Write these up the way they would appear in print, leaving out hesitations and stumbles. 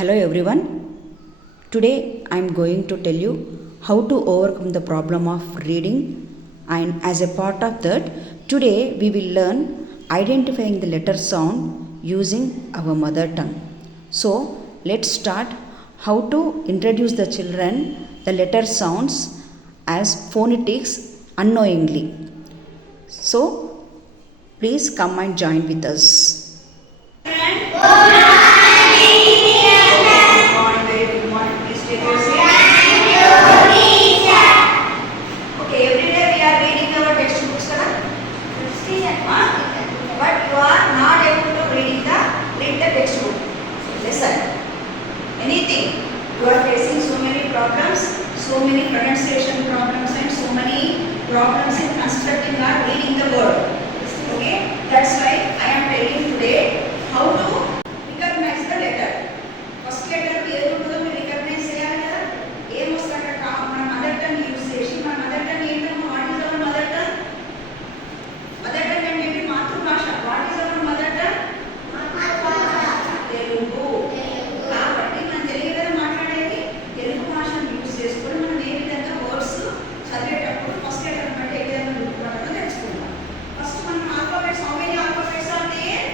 Hello everyone. Today I am going to tell you how to overcome the problem of reading, and as a part of that today we will learn identifying the letter sound using our mother tongue. So let's start how to introduce the children the letter sounds as phonetics unknowingly. So please come and join with us. But you are not able to read the textbook lesson. Anything. You are facing so many problems, so many pronunciation problems and so many problems in constructing or reading the word. Okay? That's why I am telling today how to recognize the letter. First letter ఏది ఉంటుందో మీరు recognize చేయాలి కదా. ఏం వస్తాడో మన mother tongue use చేసి మన మదర్ టంగ్ ఏంటమ్మా? What is our mother tongue? Mother tongue అంటే ఏంటి? మాతృభాష. What is our mother tongue? Telugu. కాబట్టి మనం తెలుగు కదా మాట్లాడేది. తెలుగు భాషను యూజ్ చేసుకొని మనం ఏ విధంగా వర్డ్స్ చదివేటప్పుడు ఫస్ట్ లెటర్ బట్టి ఏ విధంగా గుర్తుపట్టాలో తెలుసుకుందాం. ఫస్ట్ మనం alphabets, how many alphabets are there?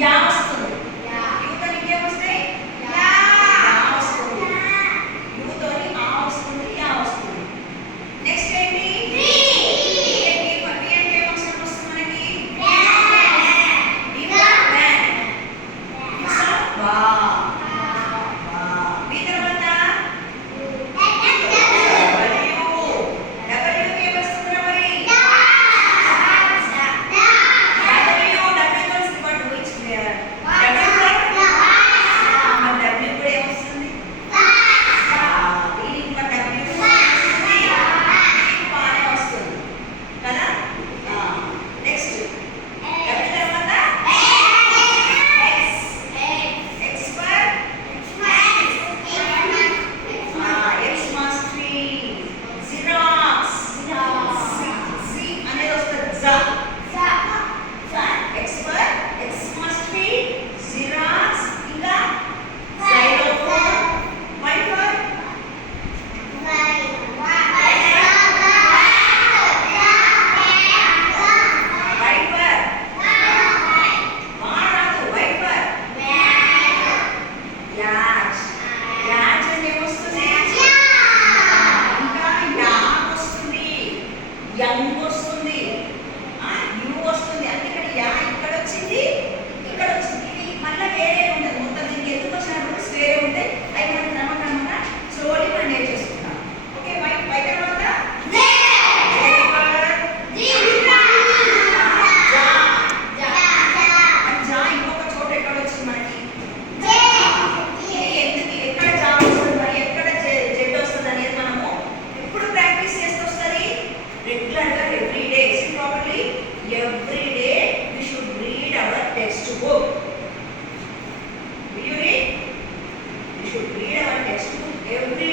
యా వస్తుంది. యూతో ఇంకేం వస్తాయి? యా వస్తుంది. యూతోని ఆ వస్తుంది, యా వస్తుంది. నెక్స్ట్ ఏంటి? వి అంటే ఏం అక్షరం వస్తుంది మనకి? వి ఫర్ వ్యాన్. వా. వి తర్వాత every day we should read our textbook. Will you read? We should read our textbook every